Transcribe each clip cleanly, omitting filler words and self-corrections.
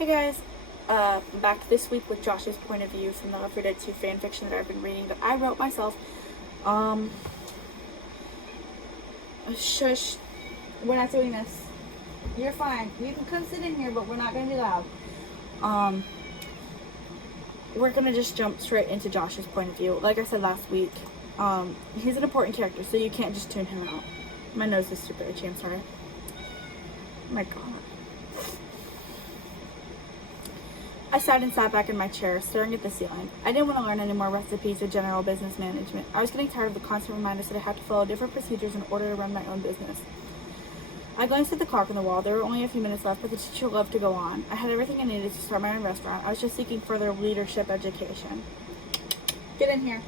Hey guys, back this week with Josh's point of view from the Left 4 Dead 2 fanfiction that I've been reading that I wrote myself. Shush, we're not doing this. You're fine. You can come sit in here, but we're not gonna be loud. We're gonna just jump straight into Josh's point of view. Like I said last week, he's an important character, so you can't just tune him out. My nose is super itchy, I'm sorry. Oh my god. I sat back in my chair, staring at the ceiling. I didn't want to learn any more recipes or general business management. I was getting tired of the constant reminders that I had to follow different procedures in order to run my own business. I glanced at the clock on the wall. There were only a few minutes left, but the teacher loved to go on. I had everything I needed to start my own restaurant. I was just seeking further leadership education. Get in here.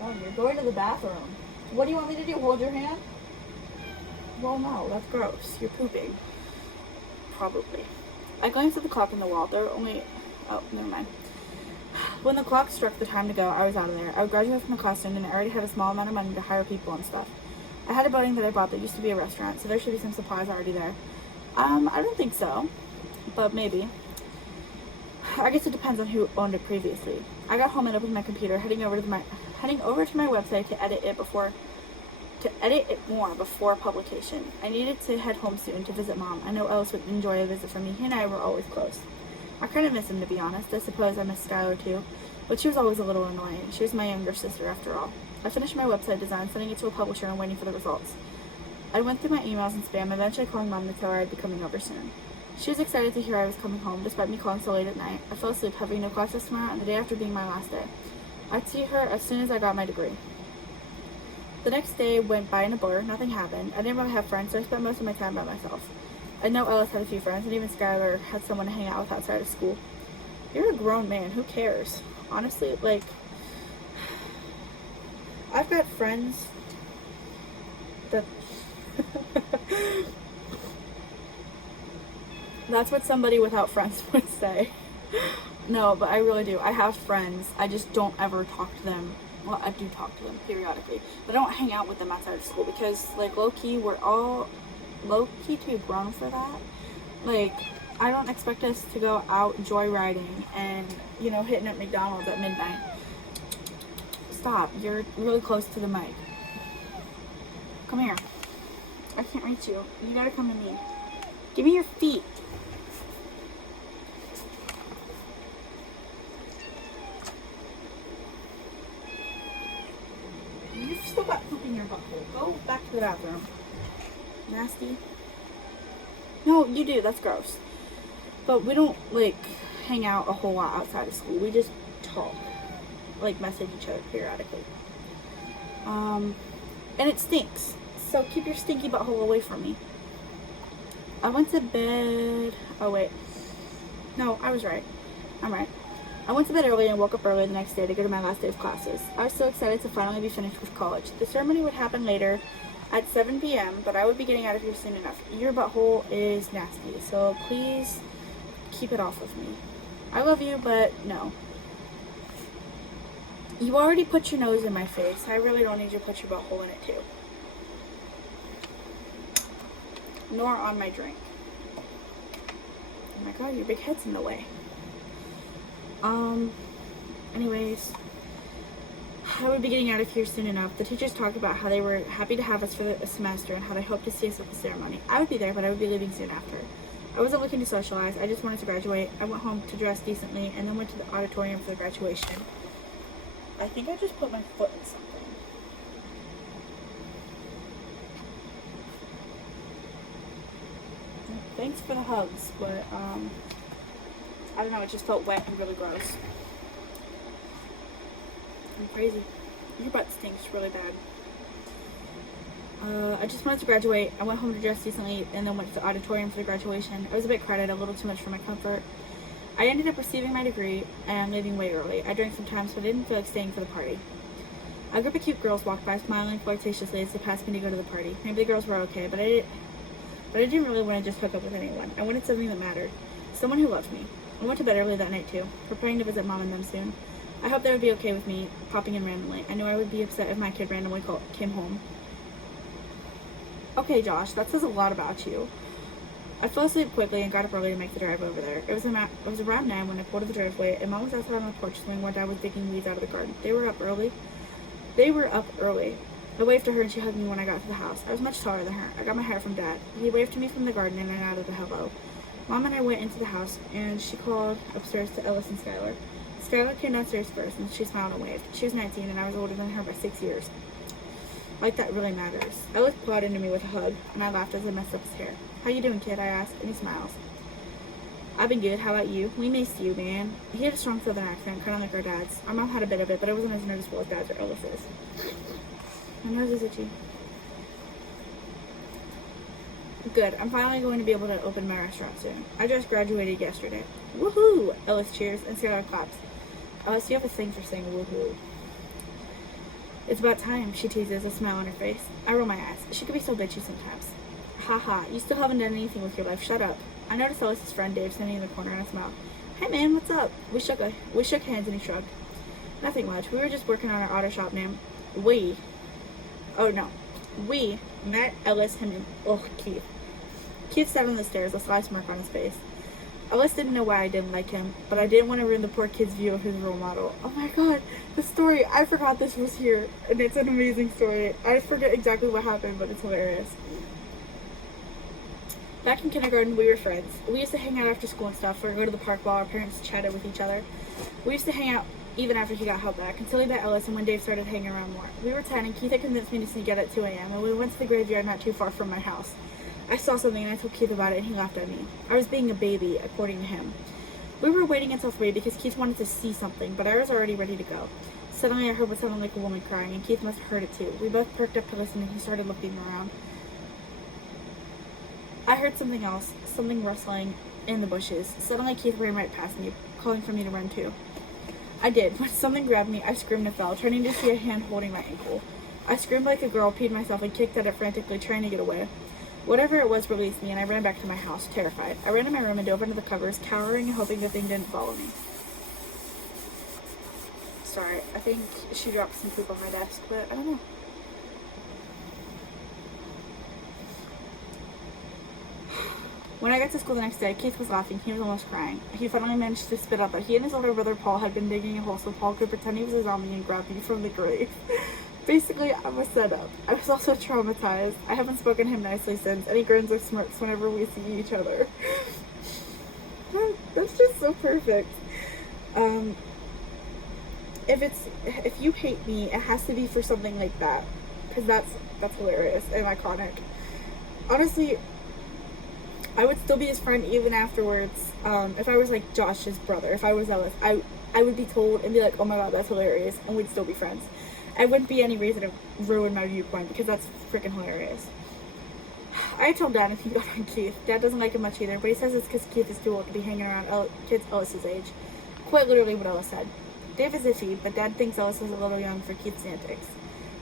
Oh, you're going to the bathroom. What do you want me to do? Hold your hand? Well, no, that's gross. You're pooping. Probably. I glanced at the clock on the wall. There were only... Oh, never mind. When the clock struck the time to go, I was out of there. I would graduate from the class soon, and I already had a small amount of money to hire people and stuff. I had a building that I bought that used to be a restaurant, so there should be some supplies already there. I don't think so, but maybe. I guess it depends on who owned it previously. I got home and opened my computer, heading over to my website to edit it more before publication. I needed to head home soon to visit Mom. I know Ellis would enjoy a visit from me. He and I were always close. I kind of miss him, to be honest. I suppose I miss Skylar too, but she was always a little annoying. She was my younger sister, after all. I finished my website design, sending it to a publisher and waiting for the results. I went through my emails and spam, eventually calling Mom to tell her I'd be coming over soon. She was excited to hear I was coming home, despite me calling so late at night. I fell asleep, having no classes tomorrow, and the day after being my last day. I'd see her as soon as I got my degree. The next day went by in a blur. Nothing happened. I didn't really have friends, so I spent most of my time by myself. I know Ellis had a few friends, and even Skylar had someone to hang out with outside of school. You're a grown man. Who cares? Honestly, like, I've got friends that... That's what somebody without friends would say. No, but I really do. I have friends. I just don't ever talk to them. Well, I do talk to them periodically, but I don't hang out with them outside of school because, like, low-key, we're all low-key too grown for that. Like, I don't expect us to go out joyriding and, you know, hitting at McDonald's at midnight. Stop. You're really close to the mic. Come here. I can't reach you. You gotta come to me. Give me your feet. You've still got poop in your butthole. Go back to the bathroom. Nasty. No, you do. That's gross. But we don't, like, hang out a whole lot outside of school. We just talk. Like, message each other periodically. And it stinks. So keep your stinky butthole away from me. I went to bed... Oh, wait. No, I was right. I'm right. I went to bed early and woke up early the next day to go to my last day of classes. I was so excited to finally be finished with college. The ceremony would happen later at 7 p.m., but I would be getting out of here soon enough. Your butthole is nasty, so please keep it off of me. I love you, but no. You already put your nose in my face. I really don't need you to put your butthole in it, too. Nor on my drink. Oh my god, your big head's in the way. Anyways, I would be getting out of here soon enough. The teachers talked about how they were happy to have us for the semester and how they hoped to see us at the ceremony. I would be there, but I would be leaving soon after. I wasn't looking to socialize. I just wanted to graduate. I went home to dress decently and then went to the auditorium for the graduation. I think I just put my foot in something. Thanks for the hugs, but, I don't know, it just felt wet and really gross. I'm crazy. Your butt stinks really bad. I just wanted to graduate. I went home to dress decently and then went to the auditorium for the graduation. I was a bit crowded, a little too much for my comfort. I ended up receiving my degree and leaving way early. I drank sometimes, but I didn't feel like staying for the party. A group of cute girls walked by, smiling flirtatiously as they passed me to go to the party. Maybe the girls were okay, but I didn't really want to just hook up with anyone. I wanted something that mattered. Someone who loved me. I went to bed early that night too, preparing to visit Mom and them soon. I hoped they would be okay with me popping in randomly. I knew I would be upset if my kid randomly came home. Okay, Josh, that says a lot about you. I fell asleep quickly and got up early to make the drive over there. It was around 9 when I pulled to the driveway, and Mom was outside on the porch swing while Dad was digging weeds out of the garden. They were up early. I waved to her and she hugged me when I got to the house. I was much taller than her. I got my hair from Dad. He waved to me from the garden and I nodded a hello. Mom and I went into the house and she called upstairs to Ellis and Skylar. Skylar came downstairs first and she smiled and waved. She was 19 and I was older than her by 6 years. Like that really matters. Ellis clawed into me with a hug and I laughed as I messed up his hair. How you doing, kid? I asked, and he smiles. I've been good. How about you? We missed you, man. He had a strong southern accent, kind of like our dad's. Our mom had a bit of it, but it wasn't as noticeable as Dad's or Ellis's. My nose is itchy. Good. I'm finally going to be able to open my restaurant soon. I just graduated yesterday. Woohoo! Ellis cheers and Skylar claps. Ellis, you have a thing for saying woohoo. It's about time, she teases, a smile on her face. I roll my eyes. She could be so bitchy sometimes. Haha, you still haven't done anything with your life. Shut up. I noticed Ellis's friend Dave standing in the corner and I smiled. Hey man, what's up? We shook hands and he shrugged. Nothing much. We were just working on our auto shop name. We met Ellis, him, and Keith. Keith sat on the stairs, a sly smirk on his face. Ellis didn't know why I didn't like him, but I didn't want to ruin the poor kid's view of his role model. Oh my god, the story! I forgot this was here, and it's an amazing story. I forget exactly what happened, but it's hilarious. Back in kindergarten, we were friends. We used to hang out after school and stuff, or go to the park while our parents chatted with each other. We used to hang out even after he got held back, until he met Ellis and when Dave started hanging around more. We were 10 and Keith had convinced me to sneak out at 2 a.m. and we went to the graveyard not too far from my house. I saw something and I told Keith about it and he laughed at me. I was being a baby, according to him. We were waiting until 3 because Keith wanted to see something, but I was already ready to go. Suddenly I heard what sounded like a woman crying and Keith must have heard it too. We both perked up to listen and he started looking around. I heard something else, something rustling in the bushes. Suddenly Keith ran right past me, calling for me to run too. I did. When something grabbed me, I screamed and fell, turning to see a hand holding my ankle. I screamed like a girl, peed myself, and kicked at it frantically, trying to get away. Whatever it was released me, and I ran back to my house, terrified. I ran to my room and dove under the covers, cowering and hoping the thing didn't follow me. Sorry, I think she dropped some poop on my desk, but I don't know. When I got to school the next day, Keith was laughing. He was almost crying. He finally managed to spit out that he and his older brother Paul had been digging a hole so Paul could pretend he was a zombie and grab me from the grave. Basically, I was set up. I was also traumatized. I haven't spoken to him nicely since, and he grins or smirks whenever we see each other. That's just so perfect. If you hate me, it has to be for something like that, because that's hilarious and iconic. Honestly, I would still be his friend even afterwards. If I was like Josh's brother, if I was Ellis, I would be told and be like, oh my god, that's hilarious, and we'd still be friends. I wouldn't be any reason to ruin my viewpoint because that's freaking hilarious. I told Dad if he got on Keith. Dad doesn't like him much either, but he says it's because Keith is too old to be hanging around kids Ellis's age. Quite literally what Ellis said. Dave is iffy, but Dad thinks Ellis is a little young for Keith's antics.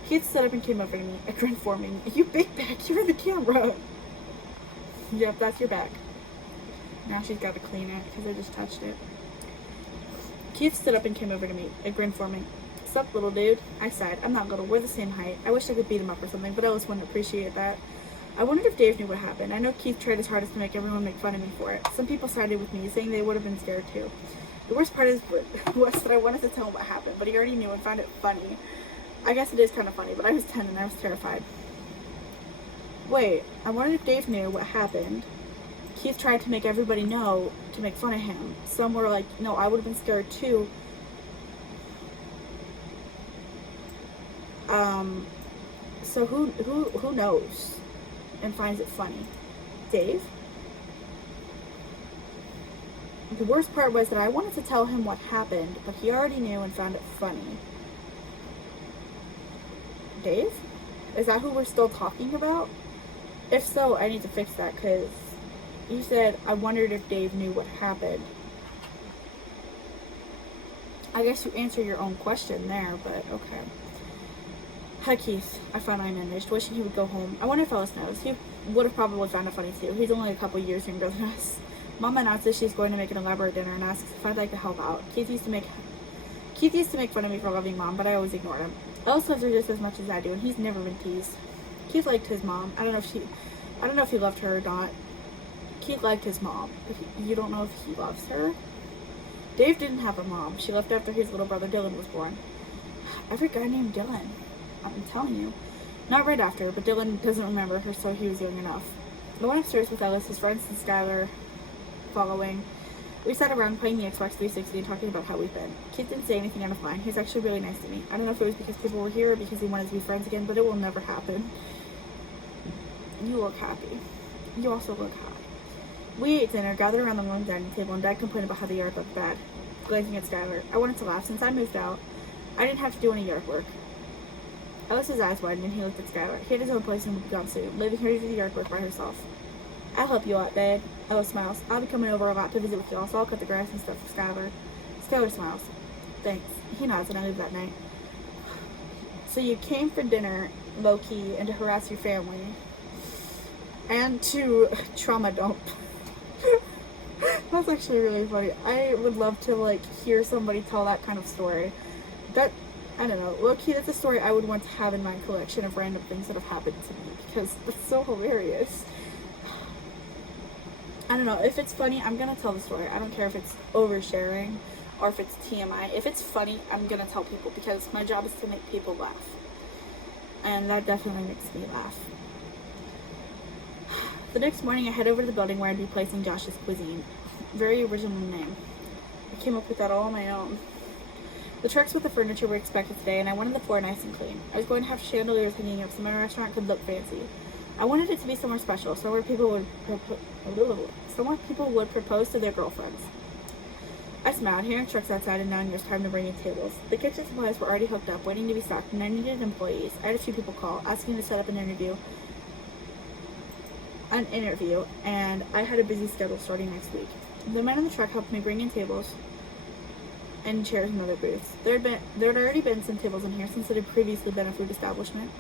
Keith stood up and came over to me, a grin forming. You big back, you're in the camera. Yep, that's your back. Now she's got to clean it because I just touched it. Keith stood up and came over to me, a grin forming. Sup, little dude? I sighed. I'm not little. We're the same height. I wish I could beat him up or something, but Ellis wouldn't appreciate that. I wondered if Dave knew what happened. I know Keith tried his hardest to make everyone make fun of me for it. Some people sided with me, saying they would have been scared too. The worst part was that I wanted to tell him what happened, but he already knew and found it funny. I guess it is kind of funny, but I was 10 and I was terrified. Wait, I wondered if Dave knew what happened. Keith tried to make everybody know to make fun of him. Some were like, no, I would have been scared too. So who knows and finds it funny? Dave? The worst part was that I wanted to tell him what happened, but he already knew and found it funny. Dave? Is that who we're still talking about? If so, I need to fix that, because you said, I wondered if Dave knew what happened. I guess you answer your own question there, but okay. Hi, Keith. I finally managed, wishing he would go home. I wonder if Ellis knows. He would have probably found it funny too. He's only a couple years younger than us. Mom announces she's going to make an elaborate dinner and asks if I'd like to help out. Keith used to make fun of me for loving Mom, but I always ignored him. Ellis loves her just as much as I do, and he's never been teased. Keith liked his mom. I don't know if he loved her or not. he liked his mom, but you don't know if he loves her. Dave didn't have a mom. She left after his little brother Dylan was born. Every guy named Dylan. I'm telling you. Not right after, but Dylan doesn't remember her, so he was young enough. I went upstairs with Ellis, his friends, and Skylar following. We sat around playing the Xbox 360 and talking about how we've been. Keith didn't say anything out of line. He's actually really nice to me. I don't know if it was because people were here or because he wanted to be friends again, but it will never happen. You look happy. You also look happy. We ate dinner, gathered around the long dining table, and Dad complained about how the yard looked bad. Glancing at Skylar, I wanted to laugh. Since I moved out, I didn't have to do any yard work. Ellis's eyes widened and he looked at Skylar. He had his own place and would be gone soon, leaving her to do the yard work by herself. I'll help you out, Dad. Ellis smiles. I'll be coming over a lot to visit with y'all, so I'll cut the grass and stuff for Skylar. Skylar smiles. Thanks. He nods and I leave that night. So you came for dinner, low-key, and to harass your family. And to trauma dump. That's actually really funny. I would love to, like, hear somebody tell that kind of story. That, I don't know, low-key, that's a story I would want to have in my collection of random things that have happened to me, because it's so hilarious. I don't know, if it's funny, I'm gonna tell the story. I don't care if it's oversharing or if it's TMI. If it's funny, I'm gonna tell people, because my job is to make people laugh. And that definitely makes me laugh. The next morning, I head over to the building where I'd be placing Josh's cuisine. Very original name. I came up with that all on my own. The trucks with the furniture were expected today, and I wanted the floor nice and clean. I was going to have chandeliers hanging up so my restaurant could look fancy. I wanted it to be somewhere special, somewhere people would propose to their girlfriends. I smiled, hearing trucks outside, and knowing it was time to bring in tables. The kitchen supplies were already hooked up, waiting to be stocked, and I needed employees. I had a few people call, asking to set up an interview, and I had a busy schedule starting next week. The men in the truck helped me bring in tables and chairs and other booths. There had already been some tables in here since it had previously been a food establishment.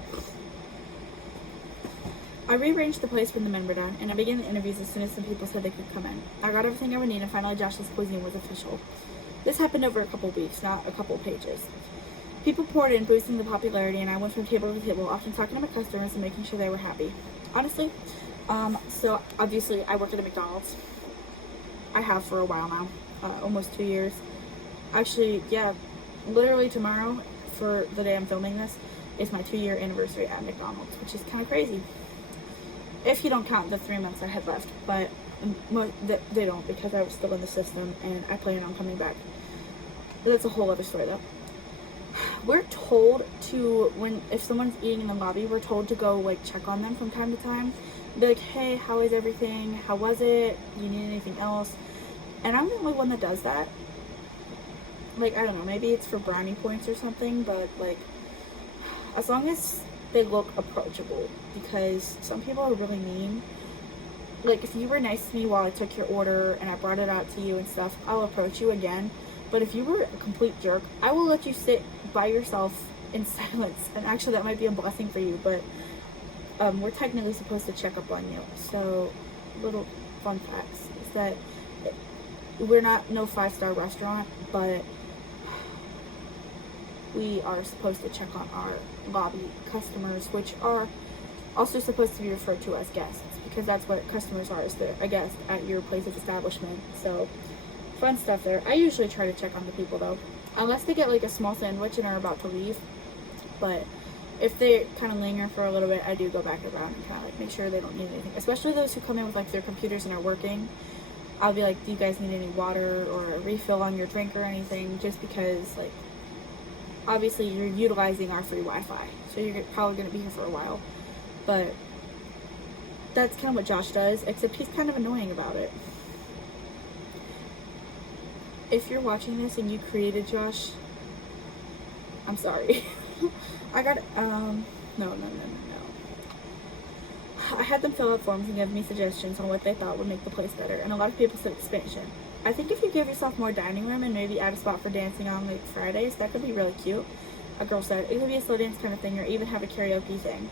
I rearranged the place when the men were done, and I began the interviews as soon as some people said they could come in. I got everything I would need, and finally Josh's cuisine was official. This happened over a couple weeks, not a couple pages. People poured in, boosting the popularity, and I went from table to table, often talking to my customers and making sure they were happy. Honestly, so obviously I work at a McDonald's. I have for a while now, almost 2 years. Actually, yeah, literally tomorrow, for the day I'm filming this, is my 2-year anniversary at McDonald's, which is kind of crazy. If you don't count the 3 months I had left, but they don't, because I was still in the system and I plan on coming back. But that's a whole other story though. We're told to, if someone's eating in the lobby, we're told to go like check on them from time to time. Be like, hey, how is everything? How was it? Do you need anything else? And I'm the only one that does that. Like, I don't know, maybe it's for brownie points or something, but like, as long as they look approachable, because some people are really mean. Like, if you were nice to me while I took your order and I brought it out to you and stuff, I'll approach you again. But if you were a complete jerk, I will let you sit by yourself in silence. And actually, that might be a blessing for you, but we're technically supposed to check up on you. So, little fun facts is that we're no 5-star restaurant, but we are supposed to check on our lobby customers, which are also supposed to be referred to as guests, because that's what customers are, is they're a guest at your place of establishment. So, fun stuff there. I usually try to check on the people though, unless they get like a small sandwich and are about to leave. But if they kind of linger for a little bit, I do go back around and kind of like make sure they don't need anything, especially those who come in with like their computers and are working. I'll be like, do you guys need any water or a refill on your drink or anything? Just because, like, obviously you're utilizing our free Wi-Fi, so you're probably going to be here for a while. But that's kind of what Josh does, except he's kind of annoying about it. If you're watching this and you created Josh, I'm sorry. No. I had them fill out forms and give me suggestions on what they thought would make the place better, and a lot of people said expansion. I think if you give yourself more dining room and maybe add a spot for dancing on like Fridays, that could be really cute. A girl said it could be a slow dance kind of thing, or even have a karaoke thing.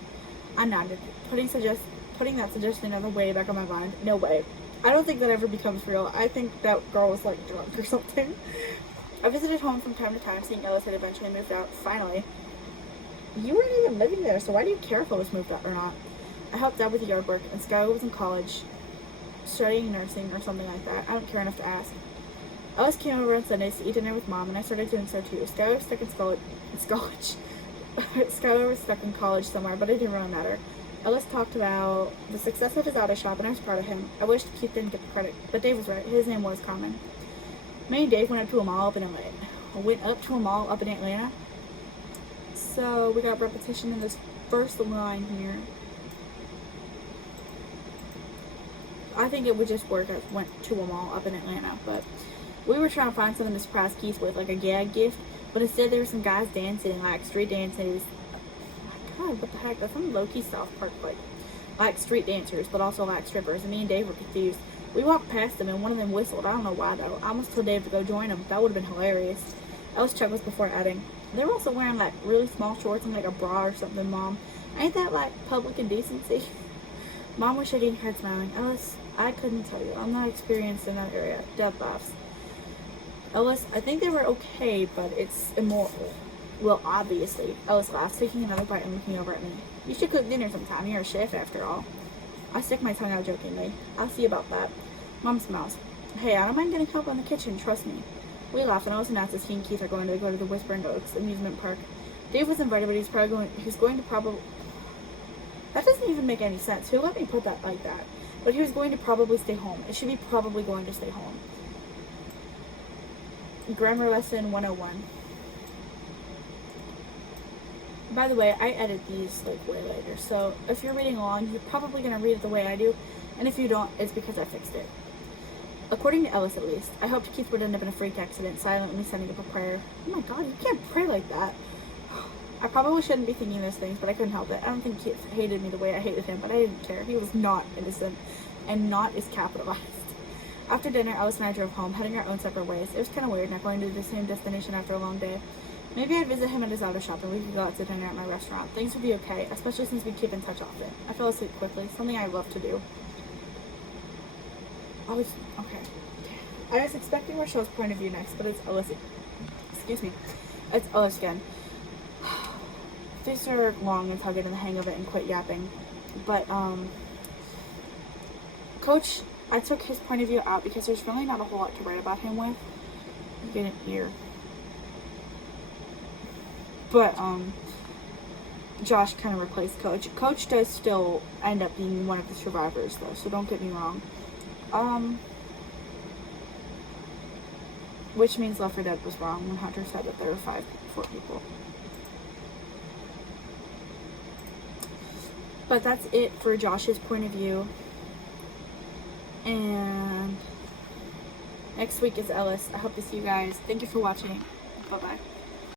I nodded, putting that suggestion on the way back on my mind. No way. I don't think that ever becomes real. I think that girl was like drunk or something. I visited home from time to time, seeing Ellis had eventually moved out. Finally. You weren't even living there, so why do you care if I was moved out or not? I helped Dad with the yard work, and Skylar was in college. studying nursing or something like that. I don't care enough to ask. Ellis came over on Sundays to eat dinner with Mom, and I started doing so too. Skylar was stuck in college. Skylar was stuck in college somewhere, but it didn't really matter. Ellis talked about the success of his auto shop, and I was proud of him. I wished Keith didn't get the credit, but Dave was right. His name was common. Me and Dave went up to a mall up in Atlanta. So we got repetition in this first line here. I think it would just work as went to a mall up in Atlanta, but we were trying to find something to surprise Keith with, like a gag gift, but instead there were some guys dancing, like street dancers. Oh my god, what the heck? That's some low-key South Park, like street dancers, but also like strippers, and me and Dave were confused. We walked past them, and one of them whistled. I don't know why, though. I almost told Dave to go join them. That would have been hilarious. Ellis checked us before adding. They were also wearing, like, really small shorts and, like, a bra or something, Mom. Ain't that, like, public indecency? Mom was shaking her head, smiling. Ellis, I couldn't tell you. I'm not experienced in that area. Dad laughs. Ellis, I think they were okay, but it's immoral. Well, obviously. Ellis laughs, taking another bite and looking over at me. You should cook dinner sometime. You're a chef, after all. I stick my tongue out jokingly. I'll see about that. Mom smiles. Hey, I don't mind getting help in the kitchen, trust me. We laugh, and Ellis announced he and Keith are going to go to the Whispering Oaks amusement park. Dave was invited, but he's going to probably... That doesn't even make any sense. Who let me put that like that? But he was going to probably stay home. It should be probably going to stay home. Grammar lesson 101. By the way, I edit these like way later, so if you're reading along, you're probably going to read it the way I do, and if you don't, it's because I fixed it. According to Ellis, at least, I hoped Keith would end up in a freak accident, silently sending up a prayer. Oh my god, you can't pray like that. I probably shouldn't be thinking those things, but I couldn't help it. I don't think Keith hated me the way I hated him, but I didn't care. He was not innocent, and not is capitalized. After dinner, Ellis and I drove home, heading our own separate ways. It was kind of weird not going to the same destination after a long day. Maybe I'd visit him at his auto shop and we could go out to dinner at my restaurant. Things would be okay, especially since we keep in touch often. I fell asleep quickly, something I love to do. I was expecting Rochelle's point of view next, but it's Ellis. Excuse me. It's Ellis again. These are long until I get in the hang of it and quit yapping. But, Coach, I took his point of view out because there's really not a whole lot to write about him with. You get an ear. But, Josh kind of replaced Coach. Coach does still end up being one of the survivors, though, so don't get me wrong. Which means Left 4 Dead was wrong when Hunter said that there were 4 people. But that's it for Josh's point of view. And next week is Ellis. I hope to see you guys. Thank you for watching. Bye-bye.